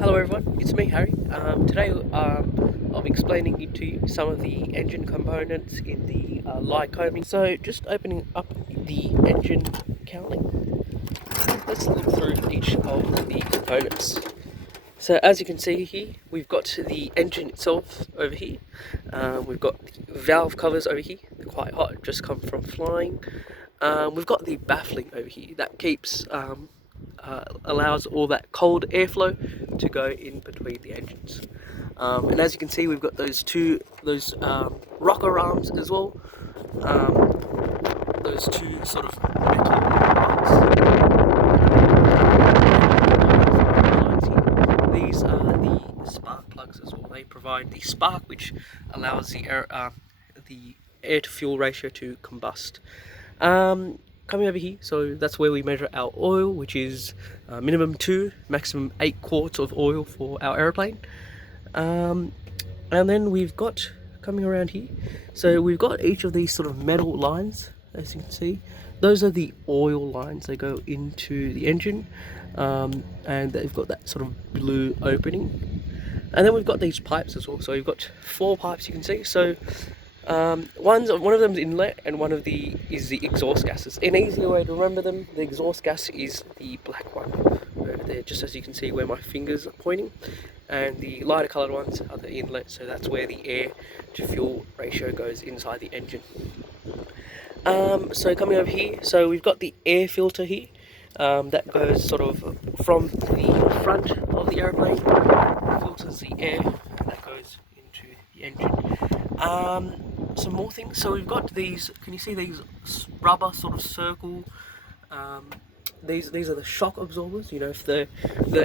Hello everyone, it's me Harry. Today I'll be explaining to you some of the engine components in the Lycoming. So just opening up the engine cowling, let's look through each of the components. So as you can see here, we've got the engine itself over here. We've got the valve covers over here, they're quite hot, just come from flying. We've got the baffling over here that keeps allows all that cold airflow to go in between the engines. And as you can see, we've got those rocker arms as well. Those two sort of metal rods. These are the spark plugs as well. They provide the spark which allows the air to fuel ratio to combust. Coming over here, so that's where we measure our oil, which is minimum 2, maximum 8 quarts of oil for our aeroplane. And then we've got, coming around here, so we've got each of these sort of metal lines, as you can see. Those are the oil lines, they go into the engine, and they've got that sort of blue opening. And then we've got these pipes as well, so we've got 4 pipes you can see. So one of them is inlet and one of the is the exhaust gases. An easier way to remember them, the exhaust gas is the black one over there, just as you can see where my fingers are pointing, and the lighter coloured ones are the inlet, so that's where the air to fuel ratio goes inside the engine. So coming over here, so we've got the air filter here, that goes sort of from the front of the aeroplane, filters the air, and that goes into the engine. Some more things, so we've got these, can you see these rubber sort of circle, these are the shock absorbers. You know, if the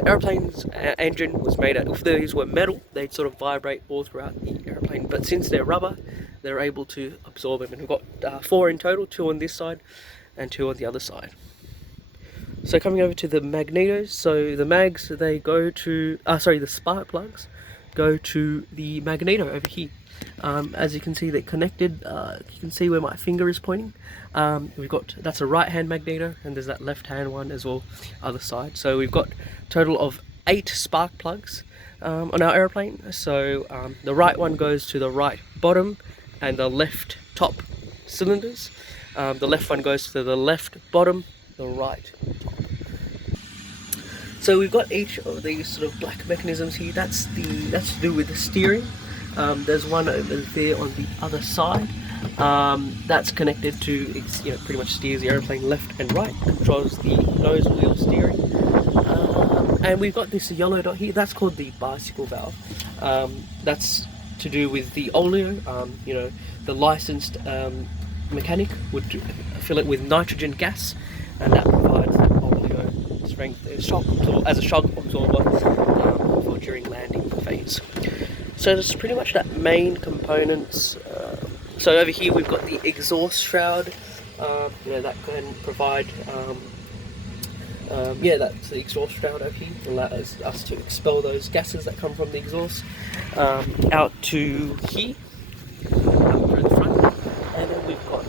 airplane's engine was made out, if these were metal, they'd sort of vibrate all throughout the airplane, but since they're rubber, they're able to absorb them, and we've got 4 in total, 2 on this side and 2 on the other side. So coming over to the magnetos, so the mags, they go to, the spark plugs go to the magneto over here. As you can see, they're connected. You can see where my finger is pointing. We've got, that's a right hand magneto, and there's that left hand one as well, other side. So we've got a total of 8 spark plugs on our airplane. So the right one goes to the right bottom and the left top cylinders. The left one goes to the left bottom, the right top. So we've got each of these sort of black mechanisms here. That's to do with the steering. There's one over there on the other side. That's connected to, pretty much steers the airplane left and right, controls the nose wheel steering. And we've got this yellow dot here. That's called the bicycle valve. That's to do with the oleo. The licensed mechanic would fill it with nitrogen gas, and that provides that oleo strength as a shock absorber for during landing phase. So that's pretty much that main components. So over here we've got the exhaust shroud. That can provide. That's the exhaust shroud over here. Allows us to expel those gases that come from the exhaust out to here, through the front. And then we've got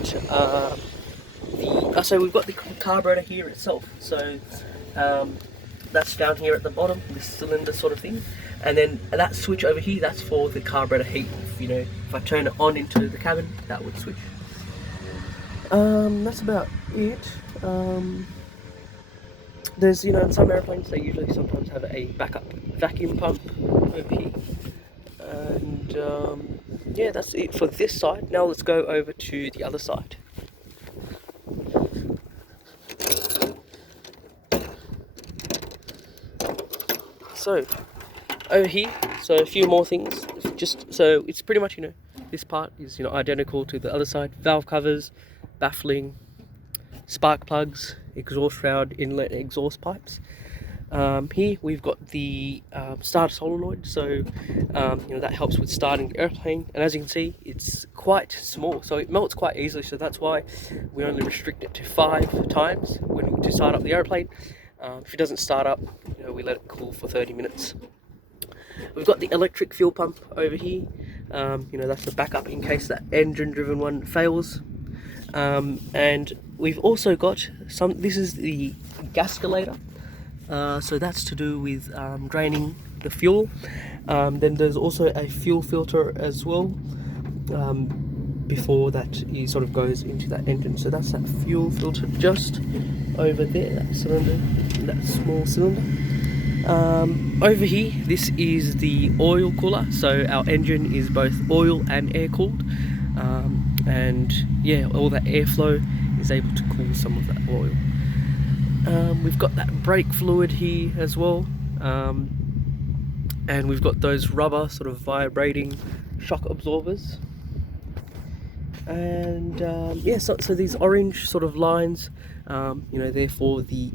we've got the carburetor here itself. So that's down here at the bottom, this cylinder sort of thing. And then that switch over here, that's for the carburetor heat. If I turn it on into the cabin, that would switch. That's about it. There's, in some airplanes, they usually sometimes have a backup vacuum pump over here. And that's it for this side. Now let's go over to the other side. So over here, so a few more things. So it's pretty much, this part is identical to the other side. Valve covers, baffling, spark plugs, exhaust shroud, inlet, exhaust pipes. Here we've got the starter solenoid, so that helps with starting the airplane. And as you can see, it's quite small, so it melts quite easily. So that's why we only restrict it to 5 times to start up the airplane. If it doesn't start up, we let it cool for 30 minutes. We've got the electric fuel pump over here. That's the backup in case that engine-driven one fails. And we've also got this is the gasculator. So that's to do with draining the fuel. Then there's also a fuel filter as well, before that he sort of goes into that engine. So that's that fuel filter just over there, that cylinder, that small cylinder. Over here, this is the oil cooler. So our engine is both oil and air cooled, and yeah, all that airflow is able to cool some of that oil. We've got that brake fluid here as well, and we've got those rubber sort of vibrating shock absorbers. And yeah, so these orange sort of lines, you know, they're for the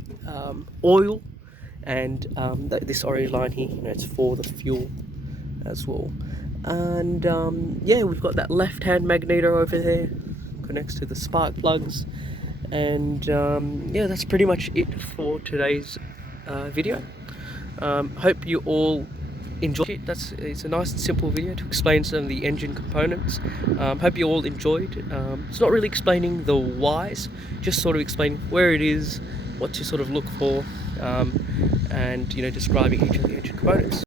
oil, and this orange line here, you know, it's for the fuel as well. And yeah, we've got that left-hand magneto over there, connects to the spark plugs. And yeah, that's pretty much it for today's video. Hope you all enjoyed it. It's a nice and simple video to explain some of the engine components. Hope you all enjoyed. It's not really explaining the whys, just sort of explaining where it is, what to sort of look for, and you know, describing each of the engine components.